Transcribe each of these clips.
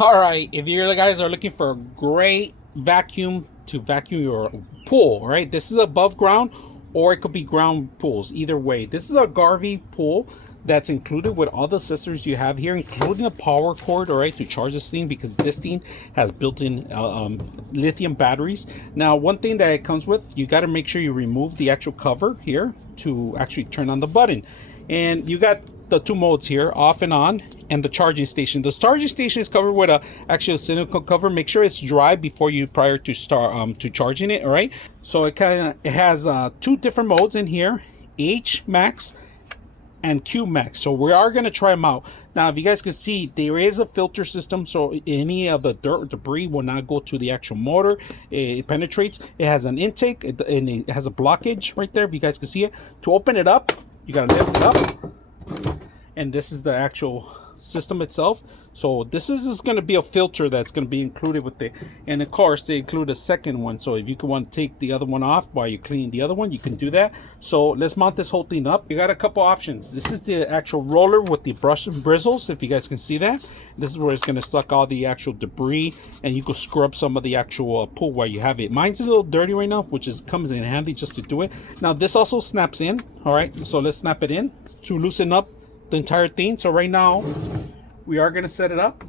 All right, if you guys are looking for a great vacuum to vacuum your pool, right? This is above ground or it could be ground pools. Either way, this is a Garvee pool that's included with all the accessories you have here, including a power cord, all right, to charge this thing, because this thing has built-in lithium batteries. Now, one thing that it comes with, you got to make sure you remove the actual cover here to actually turn on the button. And you got the two modes here, off and on, and the charging station. The charging station is covered with a actual silicone cover. Make sure it's dry before you, prior to start to charging it. All right, so it has two different modes in here, H max and Q max. So we are going to try them out now. If you guys can see, there is a filter system, so any of the dirt or debris will not go to the actual motor. It penetrates. It has an intake and it has a blockage right there, if you guys can see it. To open it up, you got to lift it up, and this is the actual system itself. So this is going to be a filter that's going to be included with it, and of course they include a second one, so if you want to take the other one off while you're cleaning the other one, you can do that. So let's mount this whole thing up. You got a couple options. This is the actual roller with the brush and bristles, if you guys can see that. This is where it's going to suck all the actual debris, and you can scrub some of the actual pool while you have it. Mine's a little dirty right now, which comes in handy just to do it. Now this also snaps in. All right, so let's snap it in to loosen up the entire thing. So right now we are going to set it up,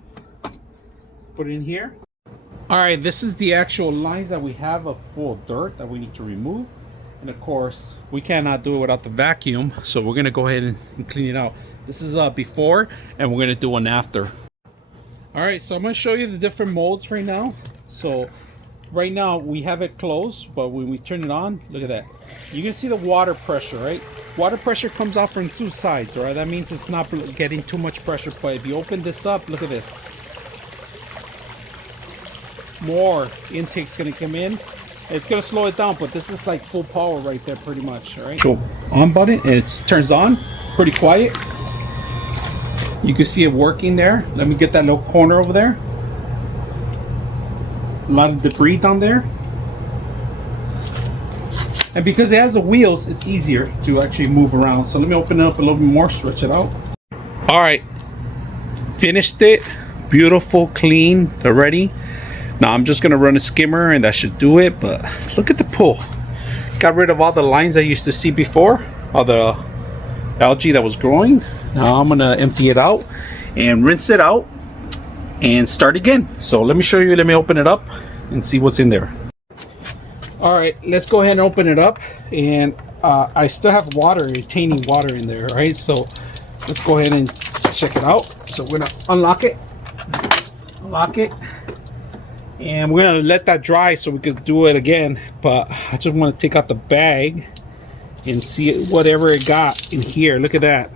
put it in here. All right, this is the actual lines that we have of full dirt that we need to remove, and of course we cannot do it without the vacuum, so we're going to go ahead and clean it out. This is before, and we're going to do an after. All right, so I'm going to show you the different modes right now. So right now we have it closed, but when we turn it on, look at that, you can see the water pressure, right? Water pressure comes out from two sides, all right? That means it's not getting too much pressure. But if you open this up, look at this, more intake's gonna come in. It's gonna slow it down, but this is like full power right there, pretty much. All right, so on button, and it turns on pretty quiet. You can see it working there. Let me get that little corner over there. A lot of debris down there, and because it has the wheels, it's easier to actually move around. So let me open it up a little bit more, stretch it out. All right, finished it. Beautiful, clean already. Now I'm just gonna run a skimmer and that should do it. But look at the pool. Got rid of all the lines I used to see before, all the algae that was growing. Now I'm gonna empty it out and rinse it out and start again. So let me show you. Let me open it up and see what's in there. All right, let's go ahead and open it up. And I still have water, retaining water in there, right? So let's go ahead and check it out. So we're gonna unlock it, and we're gonna let that dry so we could do it again. But I just want to take out the bag and see whatever it got in here. Look at that.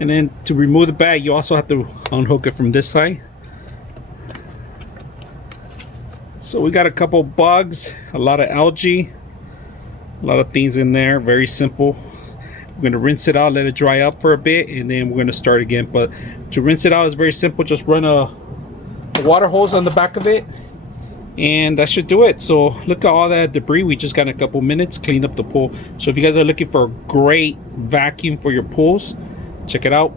And then to remove the bag, you also have to unhook it from this side. So we got a couple bugs, a lot of algae, a lot of things in there. Very simple. We're going to rinse it out, let it dry up for a bit, and then we're going to start again. But to rinse it out is very simple. Just run a water hose on the back of it, and that should do it. So look at all that debris. We just got in a couple minutes, cleaned up the pool. So if you guys are looking for a great vacuum for your pools, check it out.